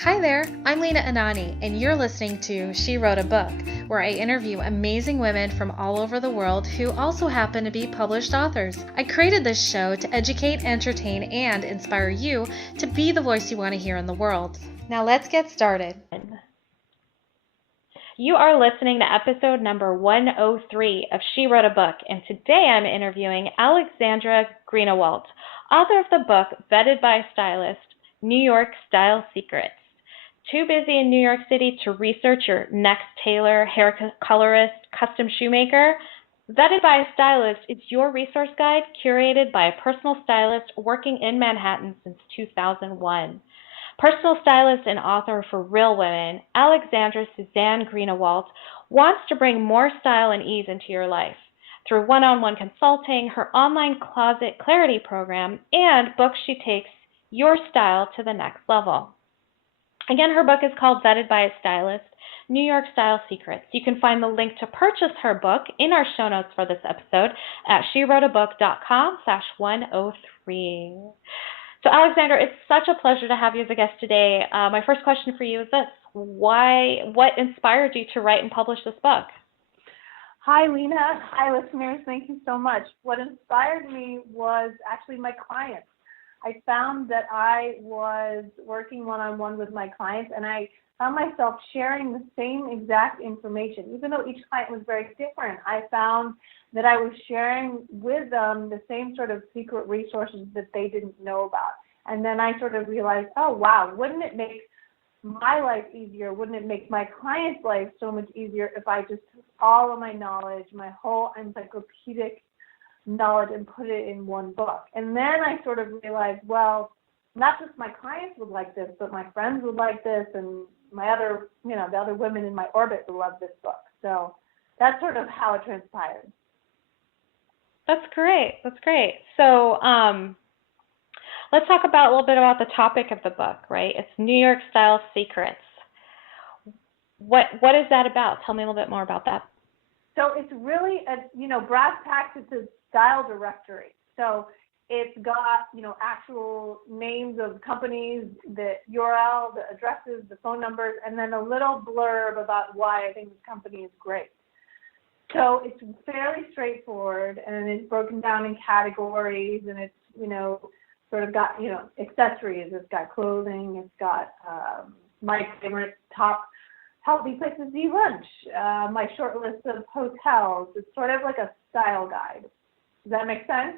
Hi there, I'm Lena Anani, and you're listening to She Wrote a Book, where I interview amazing women from all over the world who also happen to be published authors. I created this show to educate, entertain, and inspire you to be the voice you want to hear in the world. Now let's get started. You are listening to episode number 103 of She Wrote a Book, and today I'm interviewing Alexandra Greenawalt, author of the book Vetted by Stylist, New York Style Secrets. Too busy in New York City to research your next tailor, hair colorist, custom shoemaker? Vetted by a Stylist is your resource guide curated by a personal stylist working in Manhattan since 2001. Personal stylist and author for Real Women, Alexandra Suzanne Greenawalt wants to bring more style and ease into your life through one-on-one consulting, her online closet clarity program, and books she takes your style to the next level. Again, her book is called Vetted by a Stylist, New York Style Secrets. You can find the link to purchase her book in our show notes for this episode at SheWroteABook.com/103. So Alexandra, it's such a pleasure to have you as a guest today. My first question for you is this: what inspired you to write and publish this book? Hi, Lena. Hi, listeners. Thank you so much. What inspired me was actually my clients. I found that I was working one-on-one with my clients, and I found myself sharing the same exact information. Even though each client was very different, I found that I was sharing with them the same sort of secret resources that they didn't know about. And then I sort of realized, oh, wow, wouldn't it make my life easier? Wouldn't it make my client's life so much easier if I just took all of my knowledge, my whole encyclopedic knowledge, and put it in one book? And then I sort of realized, well, not just my clients would like this, but my friends would like this, and my other, the other women in my orbit would love this book. So that's sort of how it transpired. That's great. That's great. So let's talk about a little bit about the topic of the book, right? It's New York Style Secrets. What is that about? Tell me a little bit more about that. So it's really brass tacks. It's a style directory. So it's got, actual names of companies, the URL, the addresses, the phone numbers, and then a little blurb about why I think this company is great. So it's fairly straightforward, and it's broken down in categories, and it's, sort of got, accessories. It's got clothing. It's got my favorite top healthy places to eat lunch, my short list of hotels. It's sort of like a style guide. Does that make sense?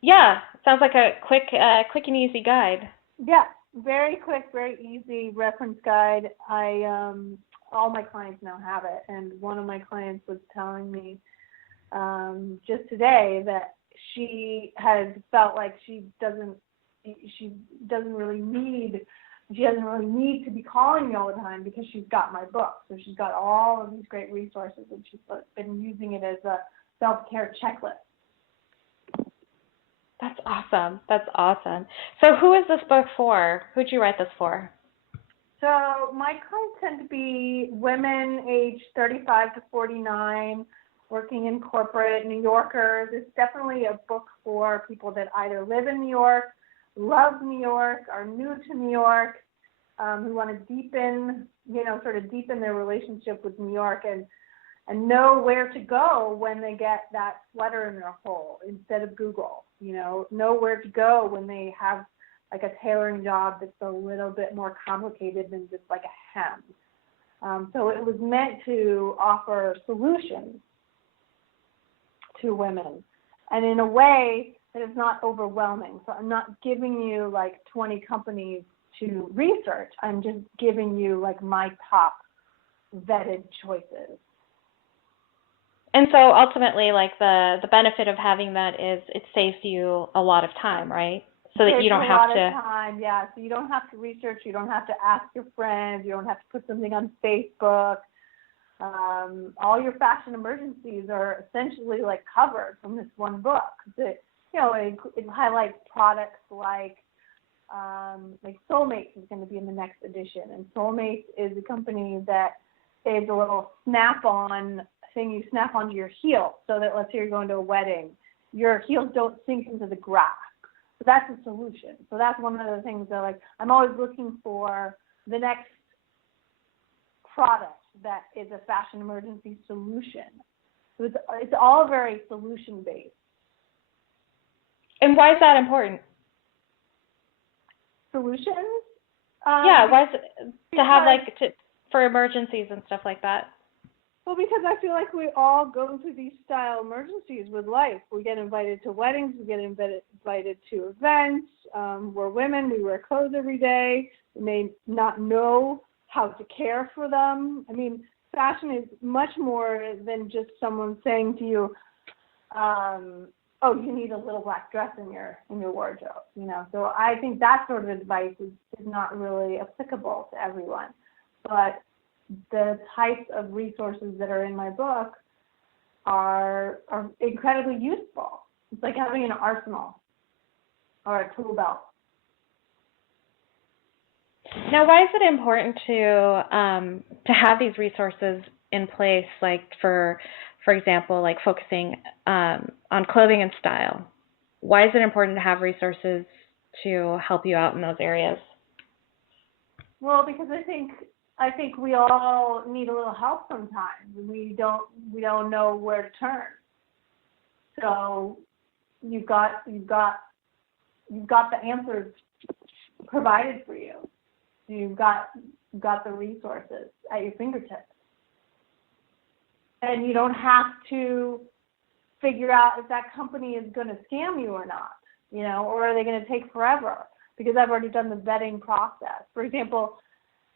Yeah, sounds like a quick and easy guide. Yeah, very quick, very easy reference guide. All my clients now have it, and one of my clients was telling me just today that she has felt like she doesn't really need to be calling me all the time because she's got my book. So she's got all of these great resources, and she's been using it as a self-care checklist. That's awesome. That's awesome. So who is this book for? Who'd you write this for? So my clients tend to be women aged 35 to 49, working in corporate, New Yorkers. It's definitely a book for people that either live in New York, love New York, are new to New York, who want to deepen their relationship with New York and know where to go when they get that flutter in their hole instead of Google. Know where to go when they have like a tailoring job that's a little bit more complicated than just like a hem. So it was meant to offer solutions to women, and in a way that is not overwhelming. So I'm not giving you like 20 companies to research. I'm just giving you like my top vetted choices. And so ultimately, like the benefit of having that is it saves you a lot of time, right? So that you don't have to. A lot of time, yeah. So you don't have to research. You don't have to ask your friends. You don't have to put something on Facebook. All your fashion emergencies are essentially like covered from this one book. It highlights products like Soulmates is going to be in the next edition, and Soulmates is a company that is a little snap-on thing you snap onto your heel, so that let's say you're going to a wedding, your heels don't sink into the grass. So that's a solution. So that's one of the things that, like, I'm always looking for the next product that is a fashion emergency solution. So it's all very solution based. And why is that important? Solutions? Yeah, why is it to have for emergencies and stuff like that? Well, because I feel like we all go through these style emergencies with life. We get invited to weddings, we get invited to events. We're women, we wear clothes every day. We may not know how to care for them. I mean, fashion is much more than just someone saying to you, oh, you need a little black dress in your wardrobe, you know. So I think that sort of advice is not really applicable to everyone. But the types of resources that are in my book are incredibly useful. It's like having an arsenal or a tool belt. Now, why is it important to have these resources in place, like for example, like focusing on clothing and style? Why is it important to have resources to help you out in those areas? Well, because I think we all need a little help sometimes. We don't know where to turn. So you've got the answers provided for you. You've got the resources at your fingertips. And you don't have to figure out if that company is going to scam you or not, you know, or are they going to take forever? Because I've already done the vetting process. For example,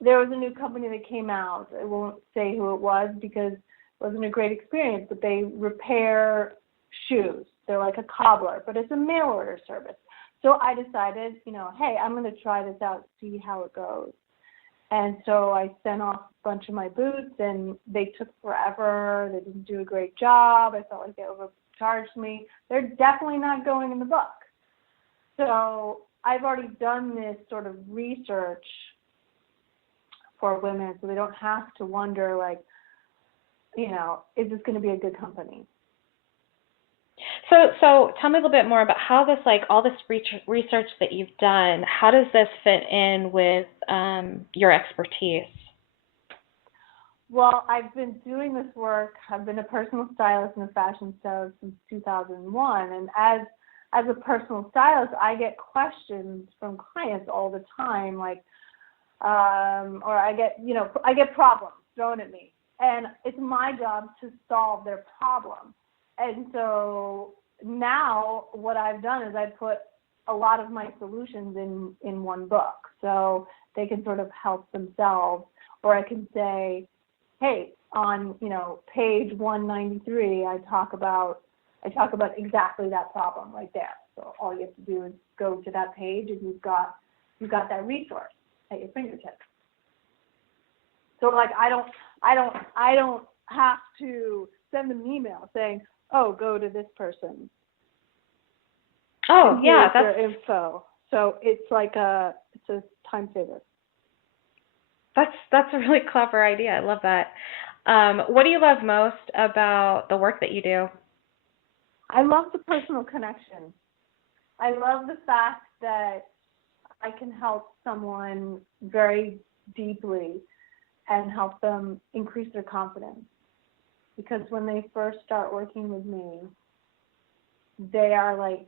there was a new company that came out. I won't say who it was because it wasn't a great experience, but they repair shoes. They're like a cobbler, but it's a mail order service. So I decided, you know, hey, I'm going to try this out, see how it goes. And so I sent off a bunch of my boots, and they took forever. They didn't do a great job. I felt like they overcharged me. They're definitely not going in the book. So I've already done this sort of research for women, so they don't have to wonder, like, you know, is this going to be a good company? So tell me a little bit more about how this, like, all this research that you've done, how does this fit in with your expertise? Well, I've been doing this work. I've been a personal stylist and a fashion stylist since 2001, and as a personal stylist, I get questions from clients all the time, like, or I get problems thrown at me, and it's my job to solve their problem. And so now what I've done is I put a lot of my solutions in one book, so they can sort of help themselves. Or I can say, hey, on, you know, page 193, I talk about exactly that problem right there. So all you have to do is go to that page, and you've got that resource at your fingertips. So, like, I don't have to send them an email saying, oh, go to this person. Oh, yeah, that's their info. So it's a time saver. That's a really clever idea. I love that. What do you love most about the work that you do? I love the personal connection. I love the fact that I can help someone very deeply and help them increase their confidence. Because when they first start working with me, they are like,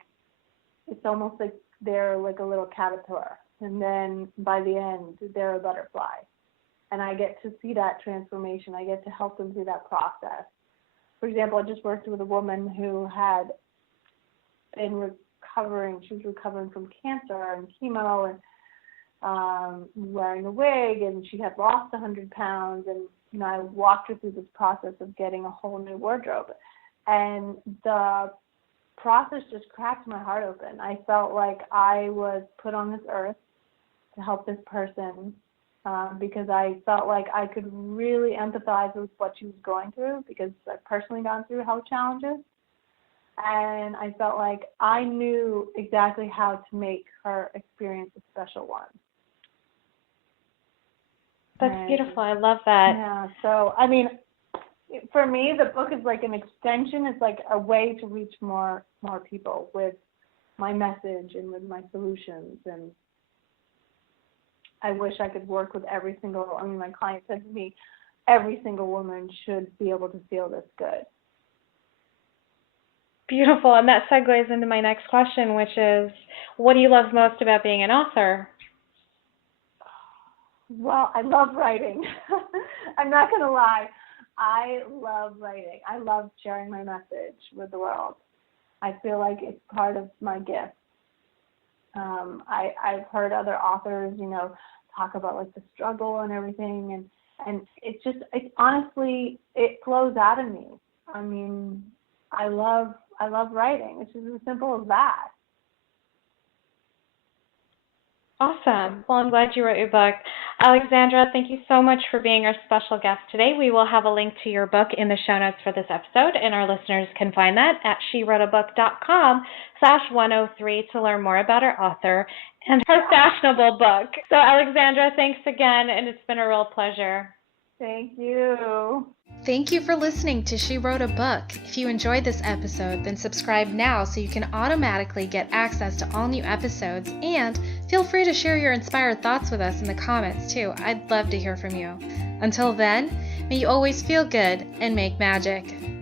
it's almost like they're like a little caterpillar. And then by the end, they're a butterfly. And I get to see that transformation. I get to help them through that process. For example, I just worked with a woman who had been recovering. She was recovering from cancer and chemo and wearing a wig, and she had lost 100 pounds. And you know, I walked her through this process of getting a whole new wardrobe. And the process just cracked my heart open. I felt like I was put on this earth to help this person because I felt like I could really empathize with what she was going through, because I've personally gone through health challenges. And I felt like I knew exactly how to make her experience a special one. That's beautiful. I love that. Yeah. So, I mean, for me, the book is like an extension. It's like a way to reach more people with my message and with my solutions. And I wish I could work with my client said to me, every single woman should be able to feel this good. Beautiful. And that segues into my next question, which is, what do you love most about being an author? Well, I love writing. I'm not going to lie. I love writing. I love sharing my message with the world. I feel like it's part of my gift. I've heard other authors, talk about like the struggle and everything, and it's honestly, it flows out of me. I mean, I love writing. It's just as simple as that. Awesome. Well, I'm glad you wrote your book. Alexandra, thank you so much for being our special guest today. We will have a link to your book in the show notes for this episode, and our listeners can find that at SheWroteABook.com/103 to learn more about our author and her fashionable book. So, Alexandra, thanks again, and it's been a real pleasure. Thank you. Thank you for listening to She Wrote a Book. If you enjoyed this episode, then subscribe now so you can automatically get access to all new episodes, and feel free to share your inspired thoughts with us in the comments too. I'd love to hear from you. Until then, may you always feel good and make magic.